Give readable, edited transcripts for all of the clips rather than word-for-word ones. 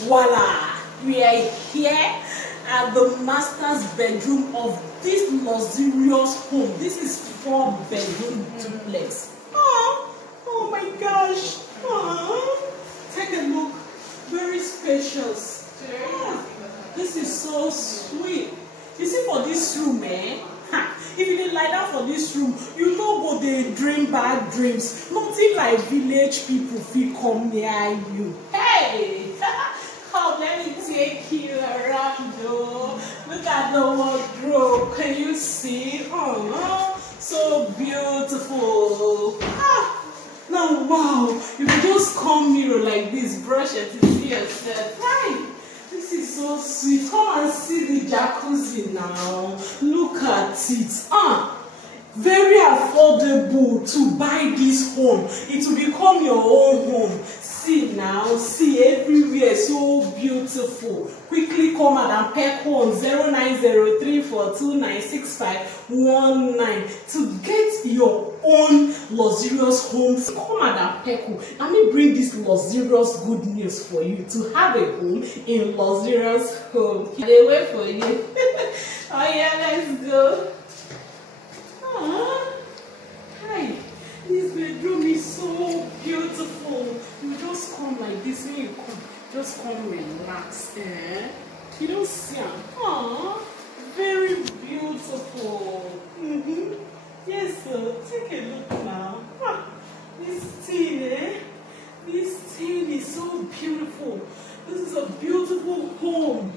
Voila! We are here at the master's bedroom of this luxurious home. This is 4-bedroom duplex. Oh my gosh! Take a look. Very spacious. This is so sweet. You see, for this room, if you didn't lie down for this room, you know go they dream bad dreams. Nothing like village people feel come near you. Hey! Come, let me take you around, though. Look at the wardrobe. Can you see? Oh, so beautiful. Now, wow, you can just come mirror like this, brush it to see yourself. Right? This is so sweet. Come and see the jacuzzi now. Look at it. Very affordable to buy this home. It will become your own home. See now, see everywhere, so beautiful. Quickly call Madam Pekle on 0903429651 to get your own luxurious home. Call Madam Pekle. Let me bring this luxurious good news for you to have a home in luxurious home. They wait for you. Oh yeah, let's go. Hi. This bedroom is so beautiful. You just come like this when you come. Just come relax. You don't see them. Very beautiful. Yes, sir. Take a look now. This thing, this thing is so beautiful. This is a beautiful home.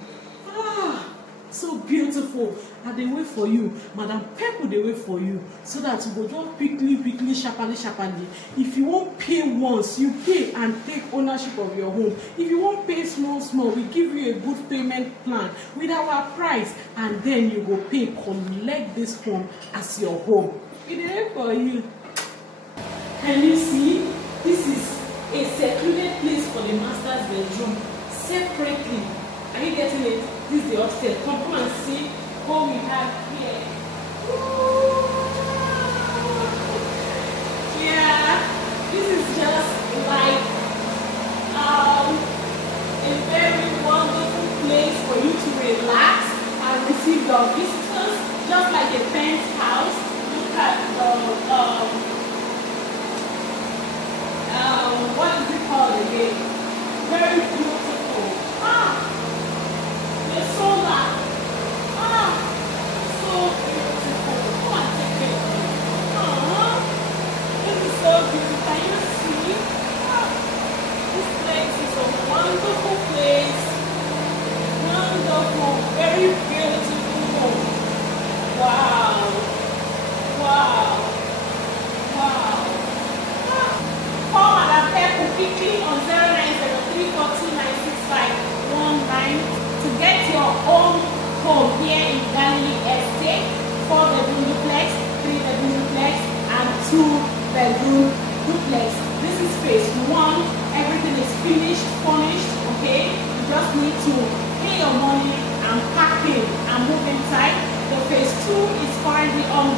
So beautiful. And they wait for you. Madam Pekle, they wait for you. So that you go just quickly, sharply. If you won't pay once, you pay and take ownership of your home. If you won't pay small, we give you a good payment plan with our price. And then you go pay, collect this home as your home. We wait for you. Can you see? This is a secluded place for the master's bedroom. Separately. Are you getting it? This is the upstairs. Come and see what we have here. Yeah, this is just like a very wonderful place for you to relax and receive your visitors, just like a penthouse. Look at the what is it called again? Very beautiful. The solar. So beautiful. Come and take it. This is so beautiful. Can you see? This place is a wonderful place. Wonderful. Very beautiful. Wow. Call Madam Pekle quickly on 0903429651 to get your own home here in Galilee Estate. 4-bedroom duplex, 3-bedroom duplex, and 2-bedroom duplex. This is phase 1. Everything is finished, furnished, okay? You just need to pay your money and pack in and move inside. The phase 2 is currently on